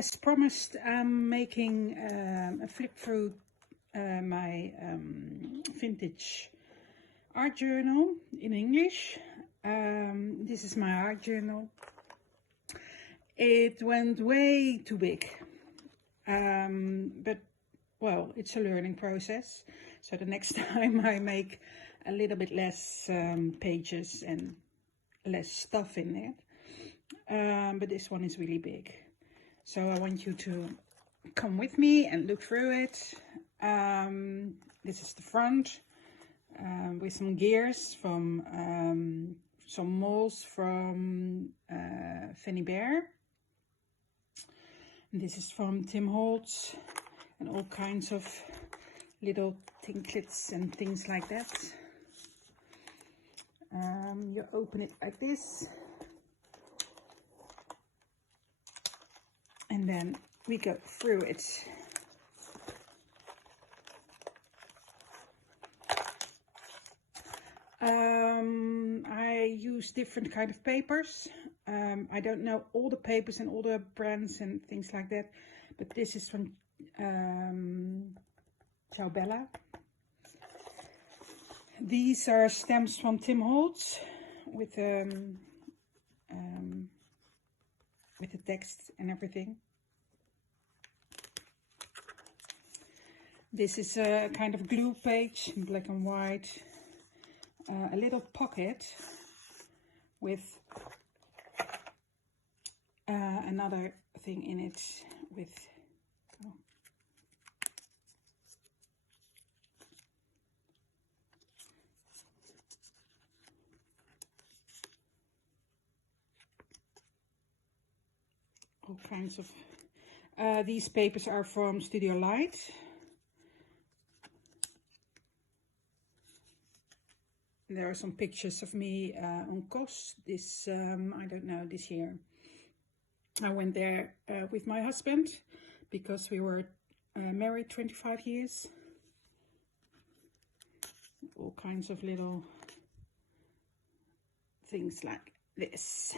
As promised, I'm making a flip through my vintage art journal in English. This is my art journal. It went way too big, but well, it's a learning process. So the next time I make a little bit less pages and less stuff in it. But this one is really big. So I want you to come with me and look through it. This is the front with some gears from some molds from Fanny Bear. This is from Tim Holtz and all kinds of little tinklets and things like that. You open it like this. And then we go through it. I use different kind of papers. I don't know all the papers and all the brands and things like that, but this is from Ciao Bella. These are stamps from Tim Holtz with the text and everything. This is a kind of glue page in black and white. A little pocket with another thing in it with all kinds of these papers are from Studio Light. There are some pictures of me on Kos this I don't know, this year. I went there with my husband because we were married 25 years. All kinds of little things like this.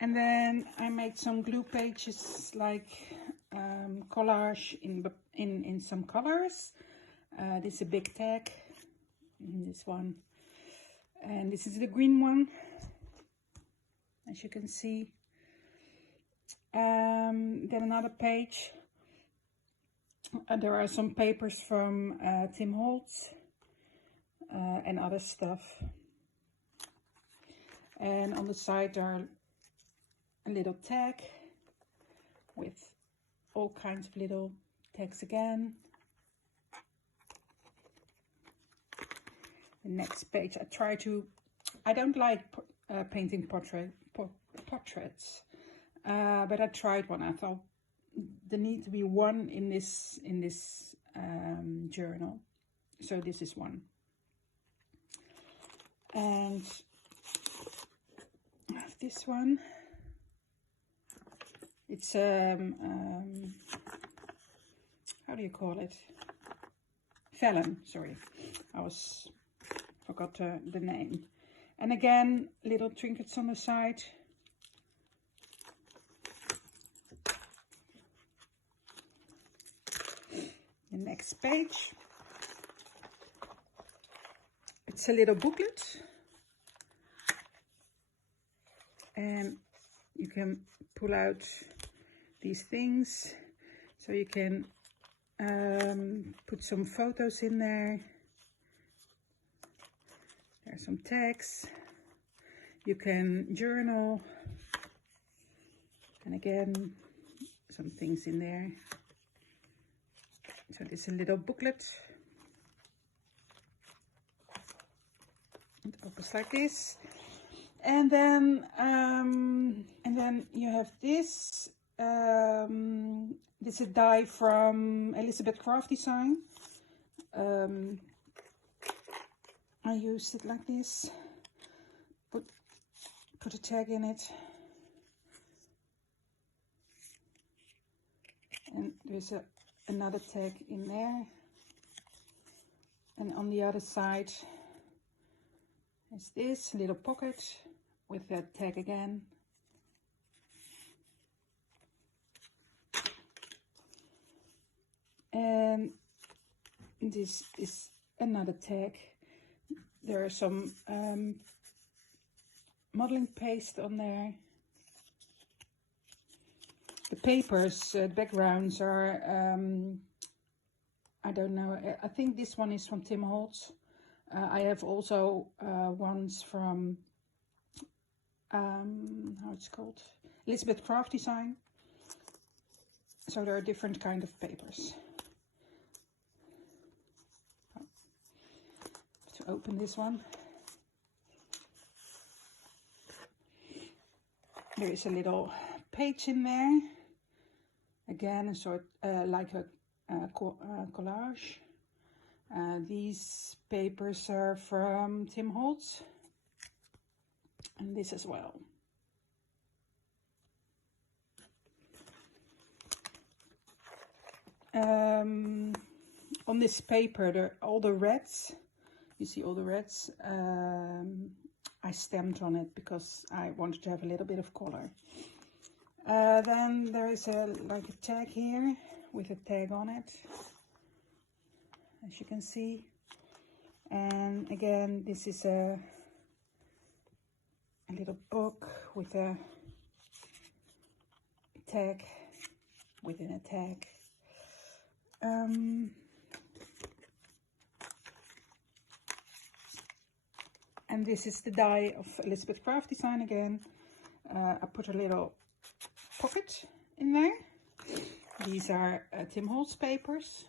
And then I made some glue pages like collage in some colors. This is a big tag, this one, and this is the green one, as you can see. Then another page. There are some papers from Tim Holtz and other stuff. And on the side there are a little tag with all kinds of little tags again. The next page, I don't like painting portraits, but I tried one. I thought there needs to be one in this journal, so this is one. And I have this one. It's how do you call it? Vellum, sorry. Forgot the name. And again, little trinkets on the side. The next page. It's a little booklet. And you can pull out these things, so you can put some photos in there. There's some tags. You can journal, and again some things in there. So this is a little booklet. It opens like this. And then you have this. This is a die from Elisabeth Craft Design. I used it like this. Put a tag in it. And there's another tag in there. And on the other side There's this little pocket with a tag again. And this is another tag. There are some modeling paste on there. The papers, the backgrounds are, I don't know, I think this one is from Tim Holtz. I have also ones from, how it's called, Elisabeth Craft Design. So there are different kind of papers. To open this one, there is a little page in there. Again, a sort like a collage. These papers are from Tim Holtz, and this as well. On this paper, there are all the reds. You see all the reds. I stamped on it because I wanted to have a little bit of color. Then there is like a tag here with a tag on it, as you can see. And again, this is a little book with a tag within a tag. And this is the die of Elisabeth Craft Design again. I put a little pocket in there. These are Tim Holtz papers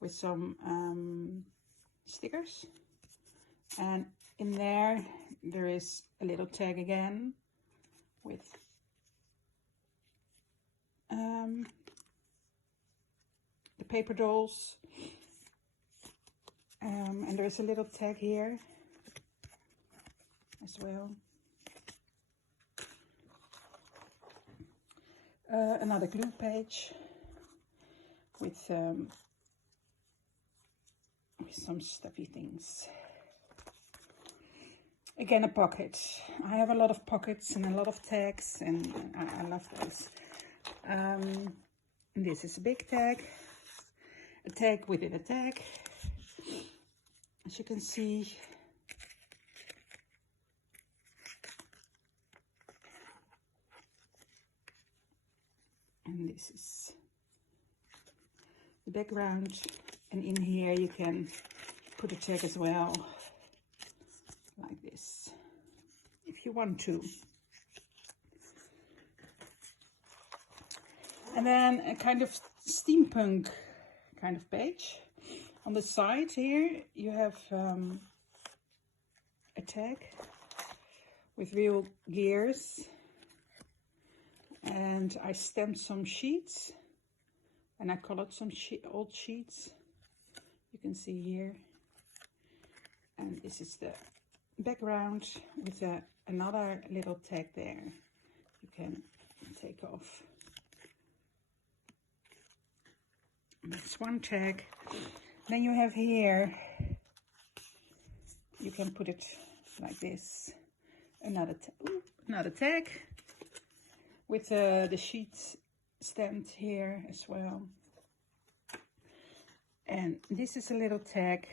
with some stickers. And in there is a little tag again with the paper dolls. And there is a little tag here as well. Another glue page with some stuffy things. Again, a pocket. I have a lot of pockets and a lot of tags, and I love those. This is a big tag, a tag within a tag, as you can see. And this is the background, and in here you can put a tag as well, like this, if you want to. And then a kind of steampunk kind of page. On the side here you have a tag with real gears. And I stamped some sheets, and I colored some old sheets. You can see here. And this is the background with another little tag there. You can take off. That's one tag. Then you have here, you can put it like this. Another tag. With the sheets stamped here as well. And this is a little tag.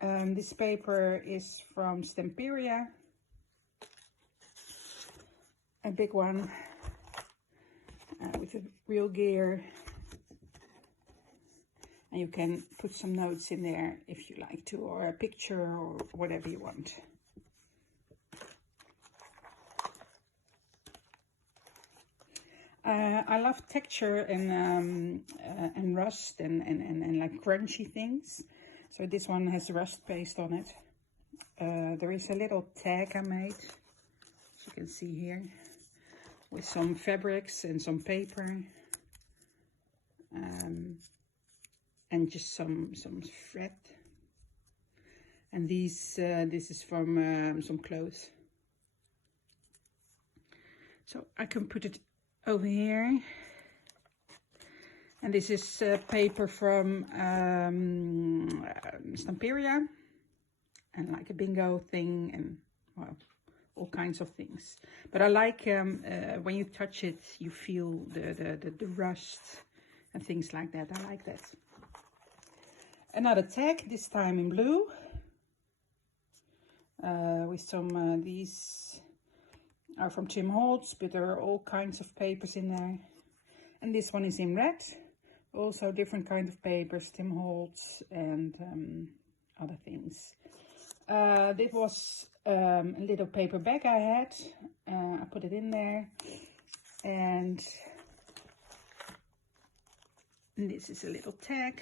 This paper is from Stamperia. A big one with a real gear. And you can put some notes in there if you like to, or a picture, or whatever you want. I love texture and rust and like crunchy things. So this one has rust paste on it. There is a little tag I made, as you can see here, with some fabrics and some paper, and just some thread. And this is from some clothes. So I can put it over here, And this is paper from Stamperia, and like a bingo thing, and well, all kinds of things. But I like when you touch it, you feel the rust and things like that. I like that. Another tag, this time in blue, with some, these are from Tim Holtz, but there are all kinds of papers in there. And this one is in red, also different kind of papers, Tim Holtz and other things. This was a little paper bag I had. I put it in there, and this is a little tag.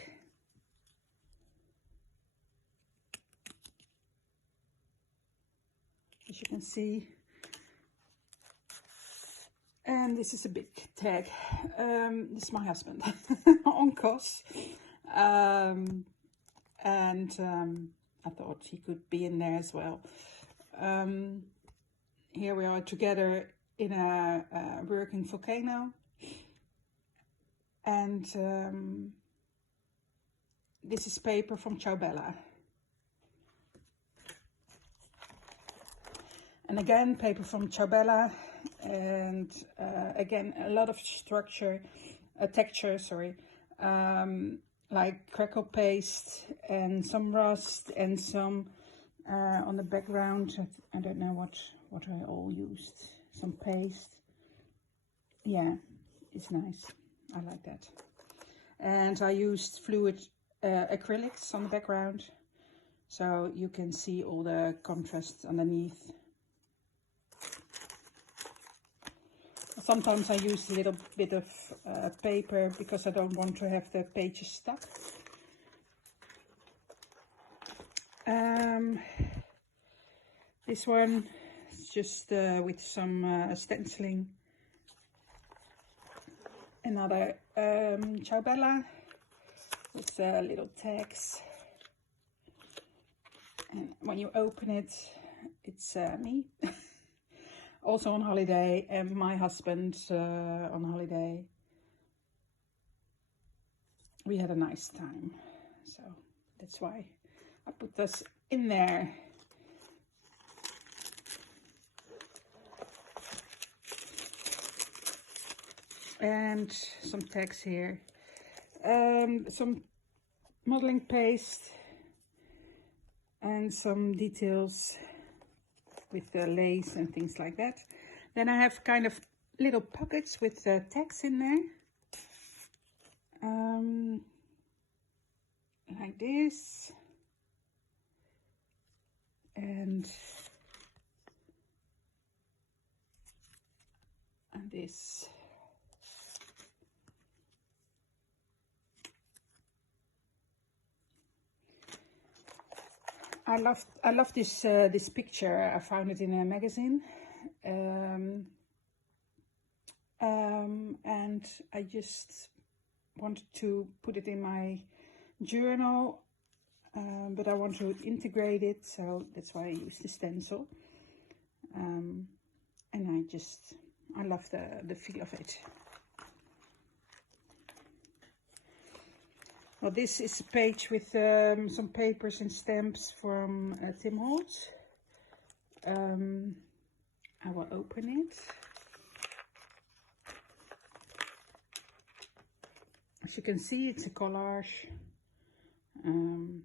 As you can see. And this is a big tag. This is my husband on COS. I thought he could be in there as well. Here we are together in a working volcano. And this is paper from Ciao Bella. And again, paper from Ciao Bella. And again, a lot of structure, texture, sorry. Like crackle paste and some rust and some on the background. I don't know what I all used. Some paste. Yeah, it's nice. I like that. And I used fluid acrylics on the background, so you can see all the contrast underneath. Sometimes I use a little bit of paper because I don't want to have the pages stuck. This one is just with some stenciling. Another Ciao Bella with little tags. And when you open it, it's me. Also on holiday, and my husband on holiday. We had a nice time, so that's why I put this in there. And some tags here, some modeling paste, and some details with the lace and things like that. Then I have kind of little pockets with tags in there, like this, and this. I love this this picture. I found it in a magazine, and I just wanted to put it in my journal, but I want to integrate it, so that's why I use the stencil. And I love the feel of it. Well, this is a page with some papers and stamps from Tim Holtz. I will open it. As you can see, it's a collage, an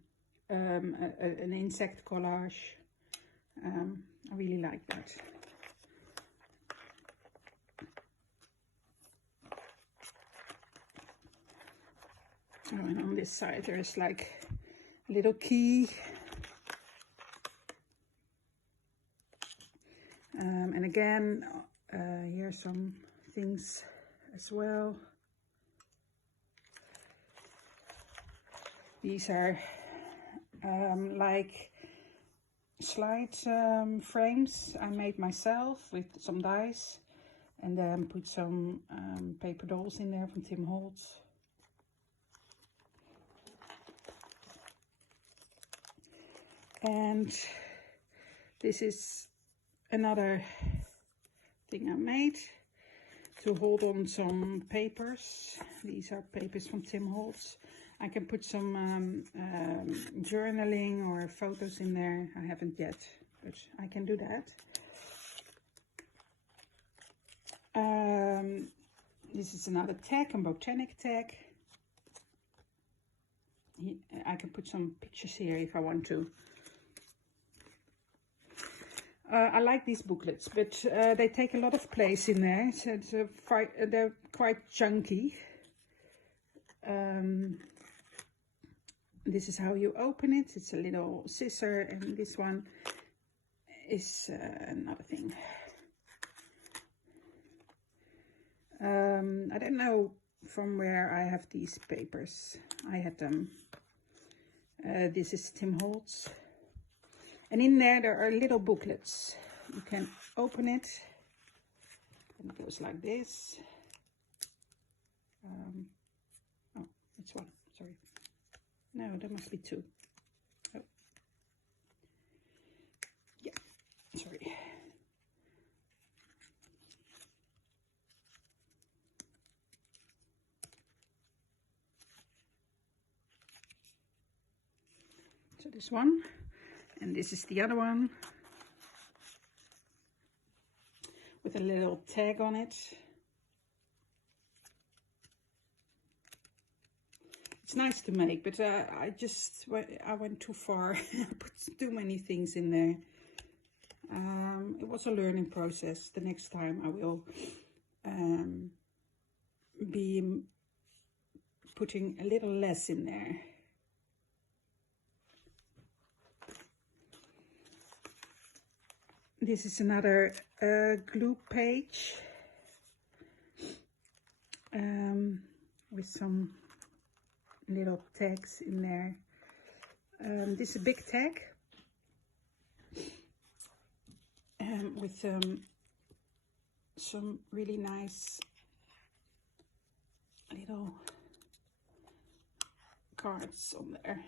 insect collage. I really like that. Oh, and on this side there's like a little key. And again, here are some things as well. These are like slide frames I made myself with some dies, and then put some paper dolls in there from Tim Holtz. And this is another thing I made. to hold on some papers. These are papers from Tim Holtz. I can put some journaling or photos in there. I haven't yet, but I can do that. This is another tag, a botanic tag. I can put some pictures here if I want to. I like these booklets, but they take a lot of place in there, so it's they're quite chunky. This is how you open it. It's a little scissor, and this one is another thing. I don't know from where I have these papers. I had them. This is Tim Holtz. And in there are little booklets. You can open it. And it goes like this. Oh, it's one. Sorry. No, there must be two. Oh. Yeah, sorry. So this one, and this is the other one with a little tag on it. It's nice to make, but I went too far. I put too many things in there. It was a learning process. The next time I will be putting a little less in there. This is another glue page with some little tags in there. This is a big tag with some really nice little cards on there.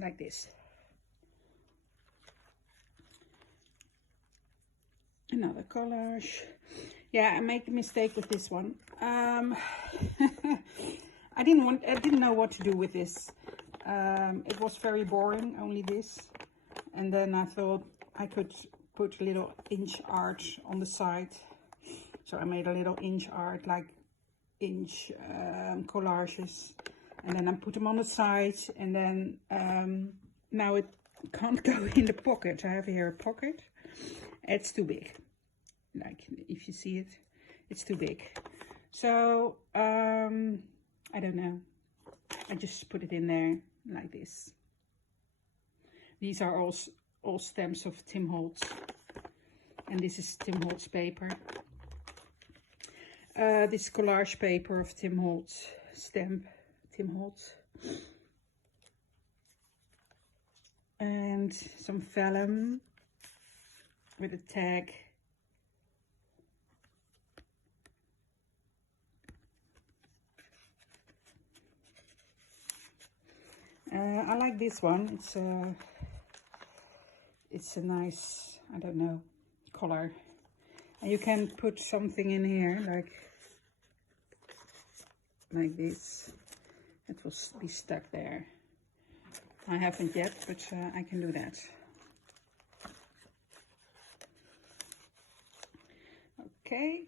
Like this. Another collage. Yeah, I made a mistake with this one. I didn't know what to do with this. It was very boring, only this. And then I thought I could put a little inch art on the side. So I made a little inch art, like inch collages. And then I put them on the side, and then now it can't go in the pocket. I have here a pocket. It's too big. Like, if you see it, it's too big. So, I don't know. I just put it in there like this. These are all stamps of Tim Holtz. And this is Tim Holtz paper. This collage paper of Tim Holtz stamp. Tim Holtz. And some vellum with a tag. I like this one. It's a nice, I don't know, color. And you can put something in here like this. It will be stuck there. I haven't yet, but I can do that. Okay.